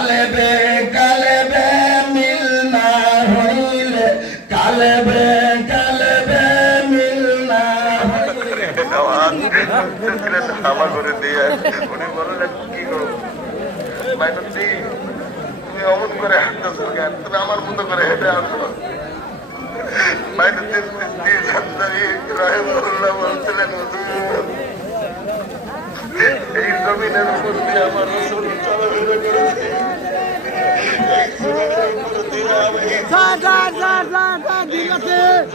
কালেবে কালেবে মিল না হইলে, কালেবে কালেবে মিল না আমার করে দিয়ে তুমি অমন করে হাঁটতেছো কেন তুমি আমার মতো করে হেঁটে আসো মাইনতি রাহেমুল্লাহ বলছিলেন এই জমিনের উপর দিয়ে আমার চলাফেরা করেছে।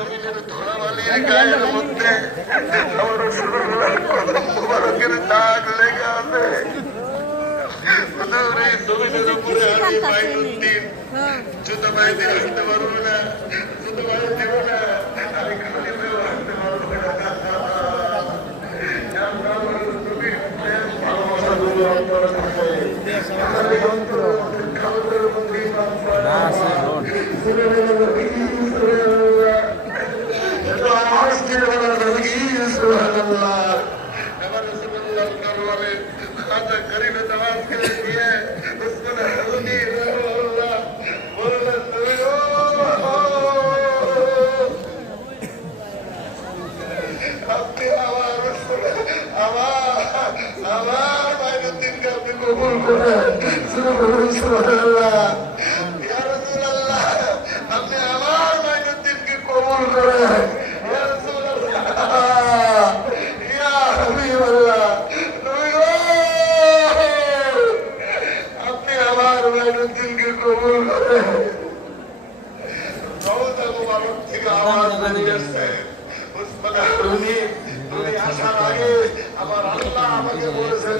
জমিনের ধরাবালির গায়ের মধ্যে মুবারকের দাগ লেগে আছে। জমিনের উপরে আমি মাইনুদ্দিন জুতো পায়ে দিয়ে পারব না জুতো পায়ে দিব না আমি খালি পায়েও হাঁটতে পারব না আল্লাহ আমার নবীর প্রেম ভালোবাসা গুলো অন্তরে থাকে। আমার এই অন্তর খাওয়ার মধ্যে ইমান পড়ে। সুবহানাল্লাহ, সুবহানাল্লাহ। এটা আওয়াজ দিয়ে বলা যাবে কি? সুবহানাল্লাহ। এবার রাসূলুল্লাহ দরবারে খাজা গরিবে নওয়াজকে দিয়ে উসমান হারুনি রাহিমাহুল্লাহ বললেন, "তুমি ও, আপনি আমার রসুল, আমার আমার মাইনুদ্দিনকে আপনি কবুল করেন আপনি আমার মাইনুদ্দিনকে কবুল করেন। ইয়া রাসূলুল্লাহ ইয়া হাবিবাল্লাহ আপনি আমার মাইনুদ্দিনকে কবুল রওজা মুবারক থেকে আওয়াজ বেরিয়ে আসছে উসমান হারুনি তুমি আসার আগে আমার আল্লাহ আমাকে বলেছেন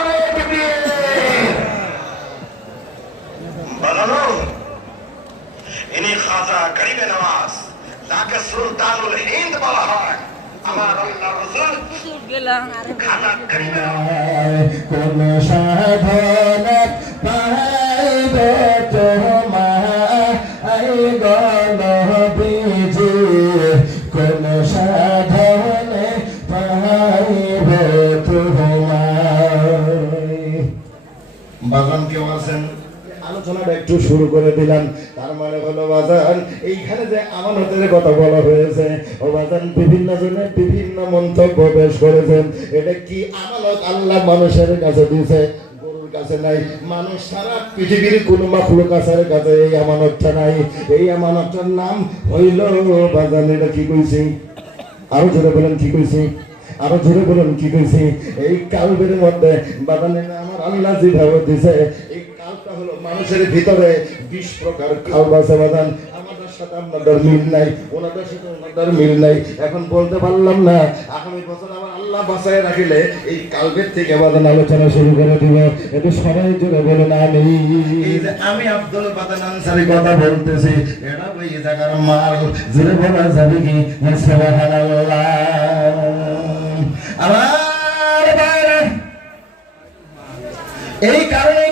বলো ইনি খাজা গরিবে নামাজ যাকে সুলতানুল হিন্দ বলা হয়। আমার আল্লাহ রসুল। খাজা করিবে কোন পাইবে আই বিজে আলোচনাটা একটু শুরু করে দিলাম। তার মানে হলো বাজান, এইখানে যে আমানতের কথা বলা হয়েছে, ও বাজান বিভিন্ন জনে বিভিন্ন মন্তব্য পেশ করেছেন। এটা কি আমানত আল্লাহ মানুষের কাছে দিয়েছে? আমার আল্লাহ যেভাবে দিছে এই মানুষের ভিতরে বিশ প্রকার আছে বাদান এই কালবের থেকে বাদান আলোচনা শুরু করে দিব। একটু সবাই জোরে বলুন আমি এই আমি আব্দুল বাদান আনসারি কথা বলতেছি, এটা ওই জায়গার মাল। জোরে বলা যাবে কি? সুবহানাল্লাহ। আমার এই কারণেই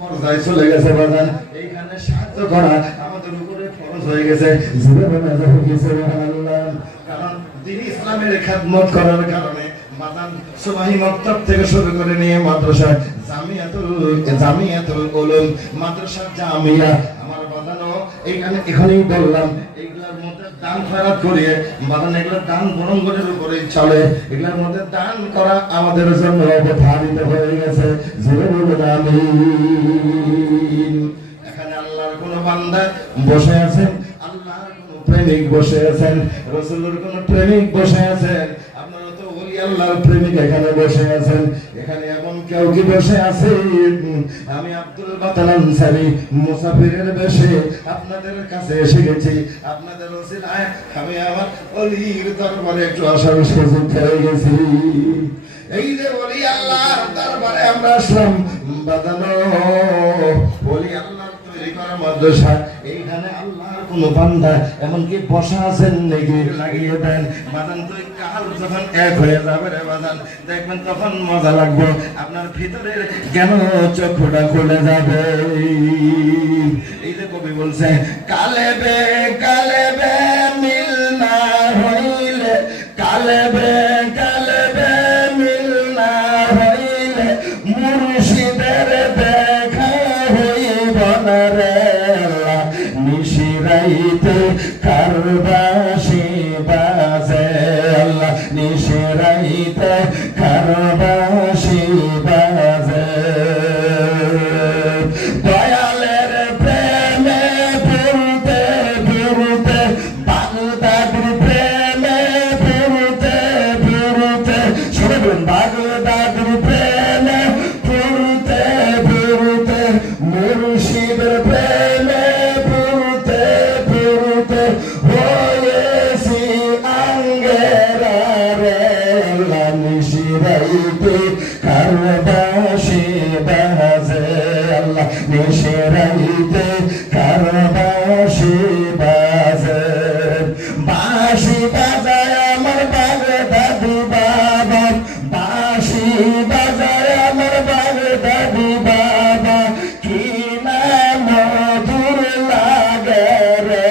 পর্যায়ে চলে গেছে বাগান এইখানে সাহায্য করা আমাদের উপরে খরচ হয়ে গেছে। জুড়ে বলে যাবে কি সুবহানাল্লাহ। কারণ দিন ইসলামের খেদমত করার কারণে বাগান সুবাহি মক্তব থেকে শুরু করে নিয়ে মাদ্রাসা জামিয়াতুল জামিয়াতুল উলুম মাদ্রাসা জামিয়া আমার বাগানও এইখানে এখানেই বললাম এইগুলোর মধ্যে দান খয়রাত করিয়ে বাদান এগুলো দান বরঙ্গনের উপরেই চলে। এগুলোর মধ্যে দান করা আমাদের জন্য অবধারিত হয়ে গেছে। আমিন। এখানে আল্লাহর কোন বান্দা বসে আছেন, আল্লাহর কোন প্রেমিক বসে আছেন, রসুলের কোন প্রেমিক বসে আছেন। আল্লাহর প্রেমিক এখানে বসে আছেন। এখানে এমন কেউ কি বসে আছে আমি আব্দুল বাতাল আনসারি, মুসাফিরের বেশে আপনাদের কাছে এসে গেছি আপনাদের ওসিলায় আমি আমার অলির দরবারে একটু আসার সুযোগ পেয়ে গেছি। এই যে বলি আল্লাহর দরবারে আমরা আসলাম, বাদানো। বলি আল্লাহ তৈরি করা মাদ্রাসা এইখানে আল্লাহর কোন বান্দা, এমনকি বসা আছেন নাকি? লাগিয়ে দেন। বাদান তুই কাল যখন এক হয়ে যাবে রে বাদান দেখবেন তখন মজা লাগবে। আপনার ভিতরের কেন চক্ষুটা খুলে যাবে? এই যে কবি বলছে, কালে বে কালে বে, মিল না হইলে। কালে বে কালে বে, মিল না হইলে। মুর্শিদের দেখা হইব না রে। নিশিরাইতে কারবাসি বাজে, আল্লাহ নিশিরাইতে কারবাসি বাজে। দয়ালের প্রেমে পুরুতে পুরুতে বাগদাদের প্রেমে পুরুতে পুরুতে শুনবেন বাগদাদের প্রেমে পুরুতে পুরুতে মুর্শিদের প্রেমে নিশিরাইতে কারবাসি বাজে বাসি বাজায় আমার বাগে দাদু বাবা। বাসি বাজায় আমার বাগে দাদু বাবা। কি মধুর লাগে রে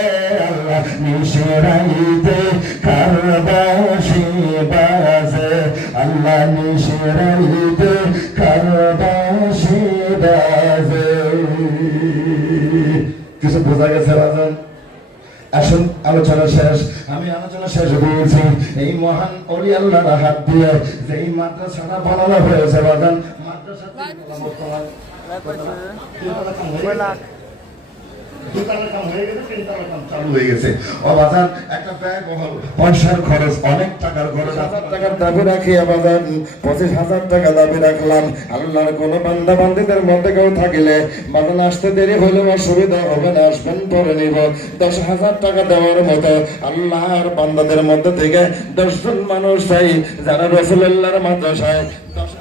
বোঝা গেছে বাজান আসুন আলোচনা শেষ। আমি আলোচনা শেষ দিয়েছি এই মহান অলি আল্লাহর হাত দিয়ে যে এই মাদ্রাসাটা বানানো হয়েছে বাজান। মাদ্রাসা দোকানের কাম হয়ে গেছে তিনতলার কাম চালু হয়ে গেছে। ও একটা ব্যয় বহল পয়সার খরচ অনেক টাকার খরচ। হাজার টাকার দাবি রাখি বাজার পঁচিশ হাজার টাকা দাবি রাখলাম। আল্লাহর কোনো বান্দা বান্দিদের মধ্যে কেউ থাকিলে বাজান আসতে দেরি অসুবিধা হবে না আসবেন পরে নিব। দশ হাজার টাকা দেওয়ার মতো আল্লাহর বান্দাদের মধ্যে থেকে দশজন মানুষ চাই যারা রসুল্লাহর মাদ্রাসায় দশ